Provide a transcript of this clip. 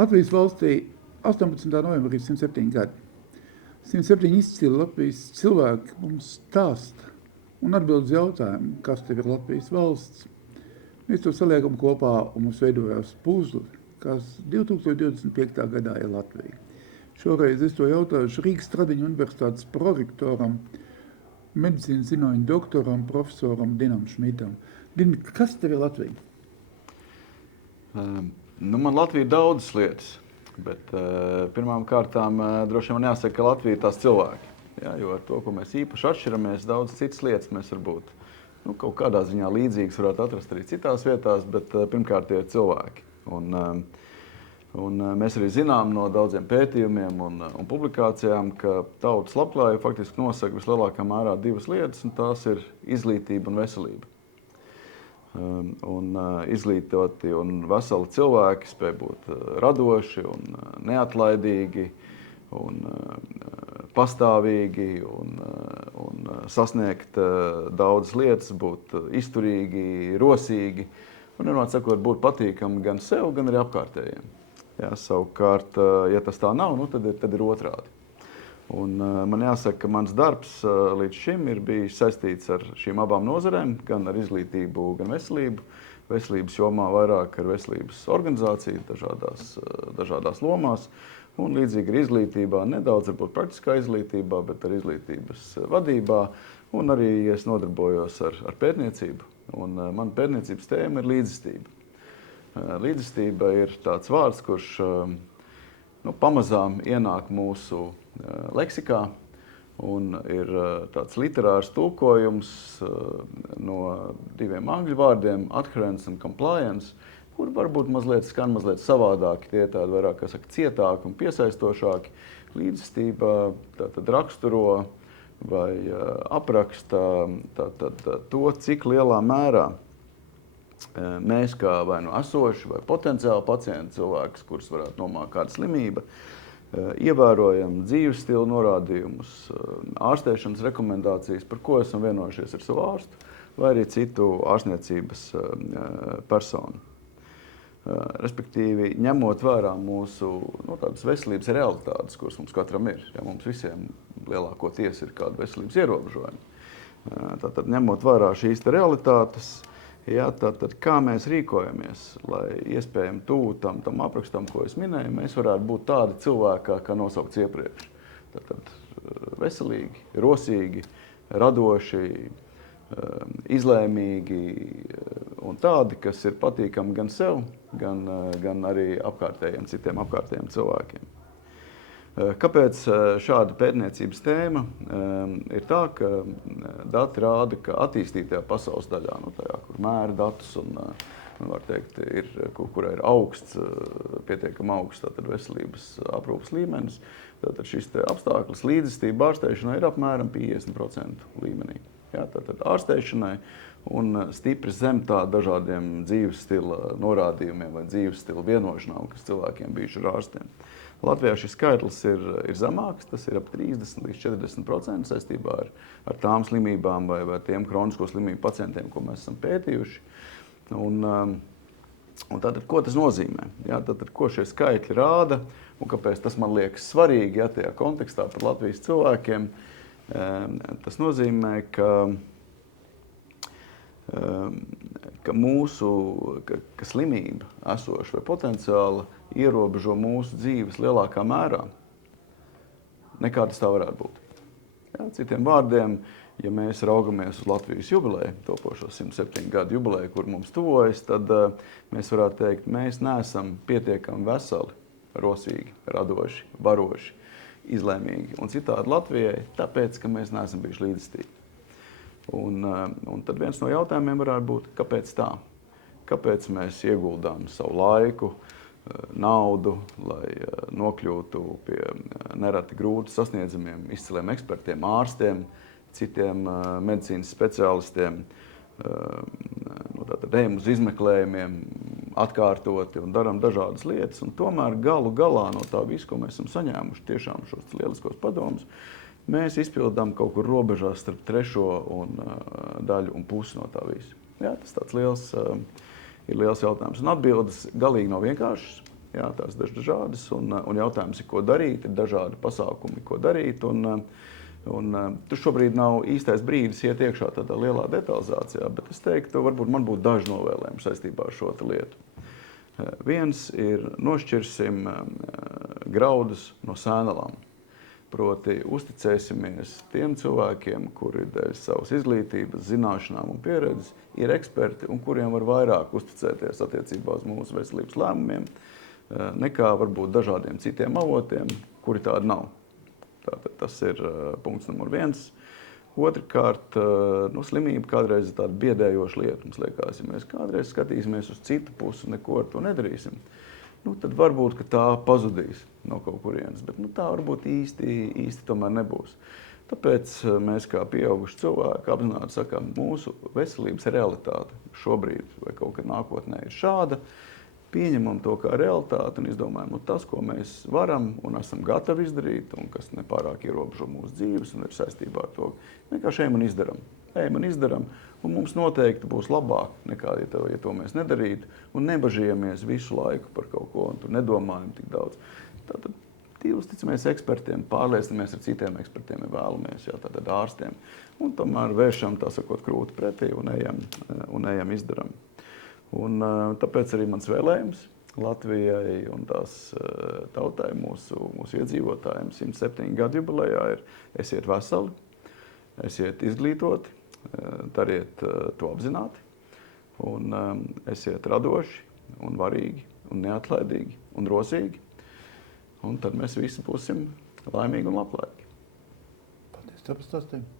Latvijas valstī 18. novembrī 107 gadi. 107 izcili Latvijas cilvēki mums stāsta un atbild uz jautājumu, kas tev ir Latvijas valsts. Mēs to saliekam kopā un mums veidojās puzli, kas 2025. gadā ir Latvija. Šoreiz es to jautājuši Rīgas Stradiņu universitātes prorektoram, medicīnas zinātņu doktoram, profesoram Dinam Šmitam. Din, kas tev ir Latvija? Man Latvija ir daudzas lietas, bet pirmām kārtām droši vien man jāsaka, ka Latvija ir tās cilvēki. Jā, jo ar to, ko mēs īpaši atšķiramies, daudz citas lietas mēs varbūt kaut kādā ziņā līdzīgas varētu atrast arī citās vietās, bet pirmkārt tie ir cilvēki. Un mēs arī zinām no daudziem pētījumiem un publikācijām, ka tautas labklājību faktiski nosaka vislielākā mērā divas lietas, un tās ir izglītība un veselība. Izglītoti un veseli cilvēki spēj būt radoši un neatlaidīgi un pastāvīgi un sasniegt daudzas lietas, būt izturīgi, rosīgi un, vienmēr sakot, būt patīkami gan sev, gan arī apkārtējiem. Jā, savukārt, ja tas tā nav, tad ir otrādi. Un man jāsaka, ka mans darbs līdz šim ir bijis saistīts ar šīm abām nozarēm, gan ar izglītību, gan veselību. Veselības jomā vairāk ar veselības organizāciju dažādās lomās, un līdzīgi ar izglītībā, nedaudz varbūt praktiskā izglītībā, bet ar izglītības vadībā, un arī es nodarbojos ar pētniecību. Un mana pētniecības tēma ir līdzjustība. Līdzjustība ir tāds vārds, kurš pamazām ienāk mūsu leksikā, un ir tāds literārs tulkojums no diviem angļu vārdiem, adherence un compliance, kur varbūt mazliet skan mazliet savādāki, tie tādi vairāk, kā saka, cietāki un piesaistošāki. Līdzjustība tātad raksturo vai apraksta to, cik lielā mērā mēs kā vai nu esoši vai potenciāli pacienti cilvēkus, kurus varētu nomākt kāda slimība, ievērojam dzīves stila norādījumus, ārstēšanas rekomendācijas, par ko esam vienojušies ar savu ārstu vai arī citu ārstniecības personu. Respektīvi, ņemot vērā mūsu tādas veselības realitātes, kuras mums katram ir. Ja, mums visiem lielākoties ir kāda veselības ierobežojuma. Tātad, ņemot vērā šīs realitātes, ja, tad kā mēs rīkojamies, lai iespējami tuvu tam aprakstam, ko es minēju, mēs varētu būt tādi cilvēki, kā nosaukts iepriekš. Tātad veselīgi, rosīgi, radoši, izlēmīgi un tādi, kas ir patīkami gan sev, gan arī citiem apkārtējiem cilvēkiem. Kāpēc šāda pētniecības tēma ir tā, ka dati rāda, ka attīstītajā pasaules daļā, tajā, kur mēra datus un, var teikt, kur ir augsts, pietiekami augsts tātad veselības aprūpes līmenis, tātad šis apstākļus līdzjustība ārstēšanai ir apmēram 50% līmenī. Jā, tātad ārstēšanai un stipri zem tā dažādiem dzīves stila norādījumiem vai dzīves stila vienošanām, kas cilvēkiem bijuši ar ārstiem. Latvijā šis skaitlis ir zemāks, tas ir ap 30 līdz 40% saistībā ar tām slimībām vai tiem kronisko slimību pacientiem, ko mēs esam pētījuši. Un tātad, ko tas nozīmē? Jā, tātad, ko šie skaitļi rāda un kāpēc tas man liekas svarīgi, ja, tajā kontekstā par Latvijas cilvēkiem? Tas nozīmē, ka slimība esoša vai potenciāli ierobežo mūsu dzīves lielākā mērā, nekā tas tā varētu būt. Ja, citiem vārdiem, ja mēs raugamies uz Latvijas jubileju, topošo 107 gadu jubileju, kur mums tuvojas, tad mēs varētu teikt, mēs neesam pietiekami veseli, rosīgi, radoši, varoši, izlēmīgi un citādi Latvijai, tāpēc, ka mēs neesam bijuši līdzjustīgi. Un tad viens no jautājumiem varētu būt, kāpēc tā? Kāpēc mēs ieguldām savu laiku, naudu, lai nokļūtu pie nereti grūti sasniedzamiem izciliem ekspertiem, ārstiem, citiem medicīnas speciālistiem, ejam uz izmeklējumiem atkārtoti un daram dažādas lietas, un tomēr galu galā no tā visu, ko mēs esam saņēmuši, tiešām šos lieliskos padomus, mēs izpildām kaut kur robežās starp trešo daļu un pusi no tā visu. Jā, tas tāds liels jautājums. Un atbildes galīgi nav vienkāršas. Jā, tās dažādas, un jautājums ir, ko darīt, ir dažādi pasākumi, ko darīt, un tur šobrīd nav īstais brīdis iet iekšā tādā lielā detalizācijā, bet es teiktu, varbūt man būtu daži novēlējumi saistībā ar šo lietu. Viens ir nošķirsim graudus no sēnalām. Proti uzticēsimies tiem cilvēkiem, kuri dēļ savas izglītības, zināšanām un pieredzes ir eksperti un kuriem var vairāk uzticēties attiecībā uz mūsu veselības lēmumiem, nekā varbūt dažādiem citiem avotiem, kuri tādi nav. Tātad tas ir punkts numur 1. Otrkārt, slimība kādreiz ir tāda biedējoša lieta. Mums liekas, ja mēs kādreiz skatīsimies uz citu pusi, neko ar to nedarīsim, tad varbūt, ka tā pazudīs no kaut kurienes, bet tā varbūt īsti tomēr nebūs. Tāpēc mēs kā pieauguši cilvēki apzināti sakām, mūsu veselības realitāte šobrīd vai kaut kad nākotnē ir šāda, pieņemam to kā realitāti un izdomājam, tas, ko mēs varam un esam gatavi izdarīt un kas nepārāk ierobežo mūsu dzīves un ir saistībā ar to, vienkārši ejam un izdaram, un mums noteikti būs labāk nekā, ja to mēs nedarītu, un nebažījamies visu laiku par kaut ko, un tur nedomājam tik daudz. Tātad uzticamies ekspertiem, pārliecinamies ar citiem ekspertiem, ja vēlamies, tātad ārstiem, un tomēr vēršam, tā sakot, krūti pretī un ejam izdaram. Un tāpēc arī mans vēlējums Latvijai un tās tautai, mūsu iedzīvotājiem 107 gadu jubilejā ir esiet veseli, esiet izglītoti, dariet to apzināti un esiet radoši un varīgi un neatlaidīgi un rosīgi. Un tad mēs visi būsim laimīgi un labklājīgi. Paldies tev par stāstījumu.